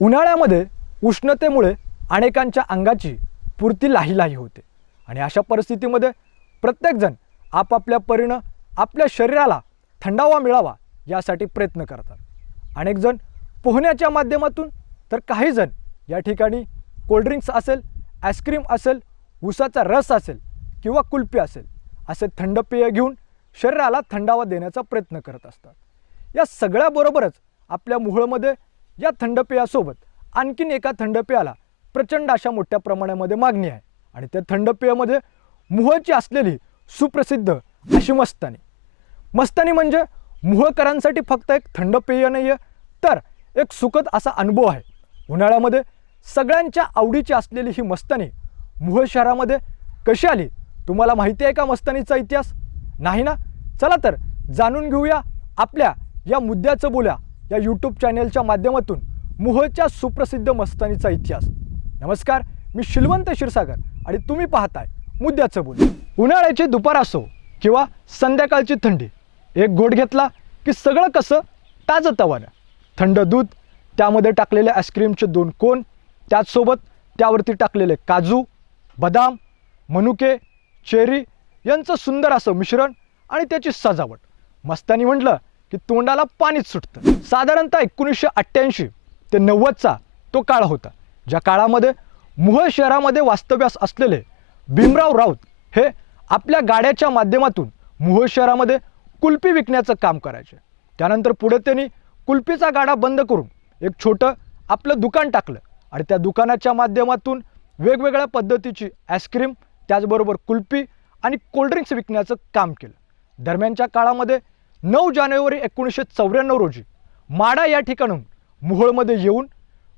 उन्हाळ्यामध्ये उष्णतेमुळे अनेकांच्या अंगाची पुरती लाहीलाही होते. आणि अशा परिस्थितीमध्ये प्रत्येकजण आपापल्या परीनं आपल्या शरीराला थंडावा मिळावा यासाठी प्रयत्न करतात. अनेकजण पोहण्याच्या माध्यमातून तर काहीजण या ठिकाणी कोल्ड्रिंक्स असेल आईस्क्रीम असेल ऊसाचा रस असेल किंवा कुल्फी असेल असे थंड पेय घेऊन शरीराला थंडावा देण्याचा प्रयत्न करत असतात. या सगळ्याबरोबरच आपल्या मुहळमध्ये या थंड पेयासोबत आणखीन एका थंड पेयाला प्रचंड अशा मोठ्या प्रमाणामध्ये मागणी आहे. आणि त्या थंड पेयामध्ये असलेली सुप्रसिद्ध अशी मस्तानी. मस्तानी म्हणजे मुहकरांसाठी फक्त एक थंड पेय नाही आहे तर एक सुखद असा अनुभव आहे. उन्हाळ्यामध्ये सगळ्यांच्या आवडीची असलेली ही मस्तानी मुहळ शहरामध्ये कशी आली? तुम्हाला माहिती आहे का मस्तानीचा इतिहास? नाही ना? चला तर जाणून घेऊया आपल्या या मुद्द्याचं बोल्या. या यूट्यूब चॅनेलच्या माध्यमातून मोहोळच्या सुप्रसिद्ध मस्तानीचा इतिहास. नमस्कार मी शिलवंत क्षीरसागर आणि तुम्ही पाहताय मुद्द्याचं बोल. उन्हाळ्याची दुपार असो किंवा संध्याकाळची थंडी एक घोट घेतला की सगळं कसं ताजं तवानं. थंड दूध त्यामध्ये टाकलेले आईस्क्रीमचे दोन कोन त्याचसोबत त्यावरती टाकलेले काजू बदाम मनुके चेरी यांचं सुंदर असं मिश्रण आणि त्याची सजावट. मस्तानी म्हटलं की तोंडाला पाणीच सुटतं. साधारणतः एकोणीसशे अठ्ठ्याऐंशी ते नव्वदचा तो काळ होता ज्या काळामध्ये मुहळ शहरामध्ये वास्तव्यास असलेले भीमराव राऊत हे आपल्या गाड्याच्या माध्यमातून मुहळ शहरामध्ये कुल्फी विकण्याचं काम करायचे. त्यानंतर पुढे त्यांनी कुल्फीचा गाडा बंद करून एक छोटं आपलं दुकान टाकलं आणि त्या दुकानाच्या माध्यमातून वेगवेगळ्या पद्धतीची आईस्क्रीम त्याचबरोबर कुल्फी आणि कोल्ड्रिंक्स विकण्याचं काम केलं. दरम्यानच्या काळामध्ये नऊ जानेवारी एकोणीसशे चौऱ्याण्णव रोजी माडा या ठिकाणून मोहोळमध्ये येऊन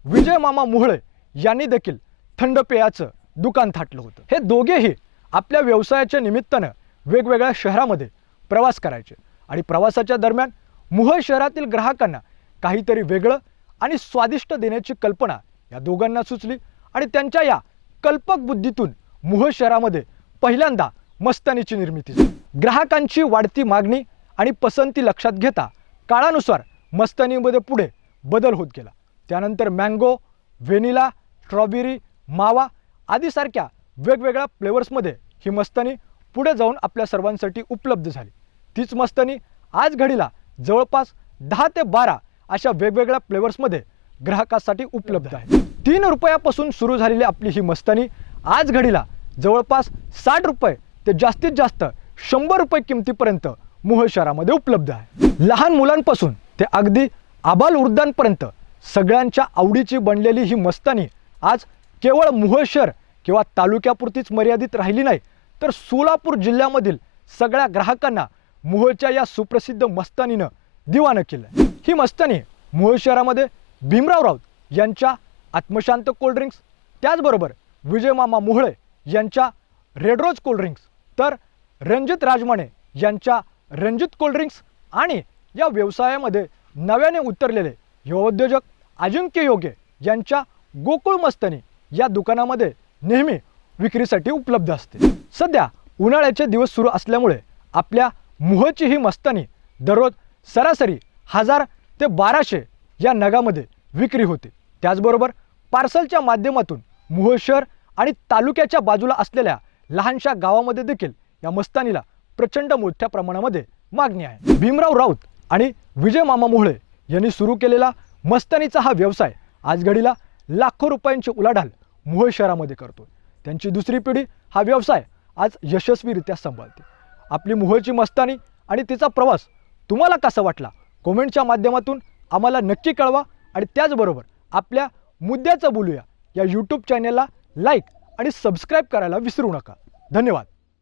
विजय मामा मोहळे यांनी देखील थंड पेयाचं दुकान थाटलं होतं. हे दोघेही आपल्या व्यवसायाच्या निमित्तानं वेगवेगळ्या शहरामध्ये प्रवास करायचे आणि प्रवासाच्या दरम्यान मुहळ शहरातील ग्राहकांना काहीतरी वेगळं आणि स्वादिष्ट देण्याची कल्पना या दोघांना सुचली आणि त्यांच्या या कल्पक बुद्धीतून मुहळ शहरामध्ये पहिल्यांदा मस्तानीची निर्मिती झाली. ग्राहकांची वाढती मागणी आणि पसंती लक्षात घेता काळानुसार मस्तनीमध्ये पुढे बदल होत गेला. त्यानंतर मँगो व्हेनिला स्ट्रॉबेरी मावा आदीसारख्या वेगवेगळ्या फ्लेवर्समध्ये ही मस्तनी पुढे जाऊन आपल्या सर्वांसाठी उपलब्ध झाली. तीच मस्तनी आज घडीला जवळपास दहा ते बारा अशा वेगवेगळ्या फ्लेवर्समध्ये ग्राहकासाठी उपलब्ध आहे. तीन रुपयापासून सुरू झालेली आपली ही मस्तनी आज घडीला जवळपास साठ रुपये ते जास्तीत जास्त शंभर रुपये किमतीपर्यंत मोहोळ शहरामध्ये उपलब्ध आहे. लहान मुलांपासून ते अगदी आबाल वृद्धांपर्यंत सगळ्यांच्या आवडीची बनलेली ही मस्तानी आज केवळ मोहोळ शहर किंवा तालुक्यापुरतीच मर्यादित राहिली नाही तर सोलापूर जिल्ह्यामधील सगळ्या ग्राहकांना मोहोळच्या या सुप्रसिद्ध मस्तानीनं दिवानं केलं ही मस्तानी मोहोळ शहरामध्ये भीमराव राऊत यांच्या आत्मशांत कोल्ड्रिंक्स त्याचबरोबर विजय मामा मोहळे यांच्या रेडरोज कोल्ड्रिंक्स तर रणजित राजमाने यांच्या रणजित कोल्ड्रिंक्स आणि या व्यवसायामध्ये नव्याने उतरलेले युवोद्योजक अजिंक्य योगे यांच्या गोकुळ मस्तानी या दुकानामध्ये नेहमी विक्रीसाठी उपलब्ध असते. सध्या उन्हाळ्याचे दिवस सुरू असल्यामुळे आपल्या मुहची ही मस्तानी दररोज सरासरी हजार ते बाराशे या नगामध्ये विक्री होते. त्याचबरोबर पार्सलच्या माध्यमातून मुह शहर आणि तालुक्याच्या बाजूला असलेल्या लहानशा गावामध्ये देखील या मस्तानीला प्रचंड मोठ्या प्रमाणामध्ये मागणी आहे. भीमराव राऊत आणि विजय मामा मोहळे यांनी सुरू केलेला मस्तानीचा हा व्यवसाय आज घडीला लाखो रुपयांची उलाढाल मोहोळ शहरामध्ये करतो त्यांची दुसरी पिढी हा व्यवसाय आज यशस्वीरित्या सांभाळते. आपली मोहोळची मस्तानी आणि तिचा प्रवास तुम्हाला कसा वाटला? कॉमेंटच्या माध्यमातून आम्हाला नक्की कळवा आणि त्याचबरोबर आपल्या मुद्द्याचं बोलूया. या यूट्यूब चॅनेलला लाईक आणि सबस्क्राईब करायला विसरू नका. धन्यवाद.